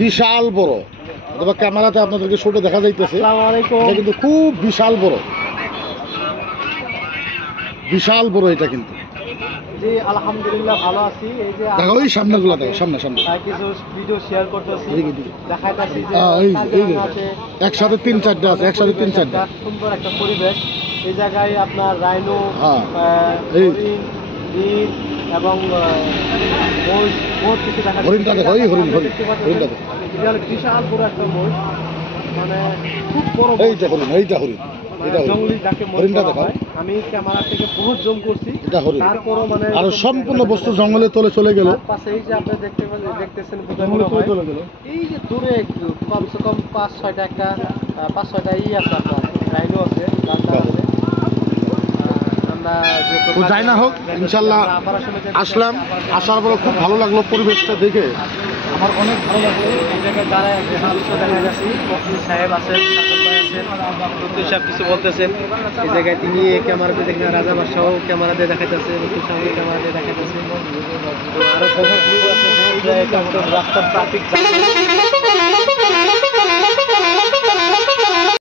বিশাল বড়, অথবা ক্যামেরাতে আপনাদেরকে শুটে দেখা যাইতেছে, এটা কিন্তু খুব বিশাল বড়, বিশাল বড় এটা কিন্তু। জি আলহামদুলিল্লাহ ভালো আছি। এই যে দেখো ওই সামনেগুলো দেখো, সামনে সামনে কিছু ভিডিও শেয়ার করতেছি, দেখাইতেছি যে একসাথে 3-4টা আছে, একসাথে 3-4টা সুন্দর একটা পরিবেশ। এই জায়গায় আপনার রাইনো, হরিণ, নীল এবং মোষ কিছু দেখা হরিণটা দেখো, এই হরিণ হরিণটা দেখো, বিশাল বড় একটা মোষ, মানে খুব বড়। এইটা হরিণ, এইটা হরিণ, জঙ্গলি যাকে হরিণটা দেখো। আমি ক্যামেরা থেকে বহুত জুম করছি, এটা হরিণ। তারপরও মানে আর সম্পূর্ণ বস্তু জঙ্গলে চলে গেল। পাশে এই যে আপনি দেখতেছেন জঙ্গলে চলে গেল। এই যে দূরে একটু কমসে কম 5-6টা একটা 5-6টা আছে, আপনার রাইনো আছে, গান্ডা আছে। আমরা যাই না হোক, ইনশাল্লাহ আসলাম, আসার পরে খুব ভালো লাগলো পরিবেশটা দেখে, আমার অনেক ভালো লাগলো। এই জায়গায় যারা দেখা যাচ্ছে মন্ত্রী সাহেব আছেন, মন্ত্রী সাহেব কিছু বলতেছেন। এই জায়গায় তিনি ক্যামেরাতে দেখেন, রাজা বাদশাহ ক্যামেরা দিয়ে দেখাইতেছে, মন্ত্রী সাহেব ক্যামেরা দিয়ে দেখাইতেছে। আরো রাস্তার ট্রাফিক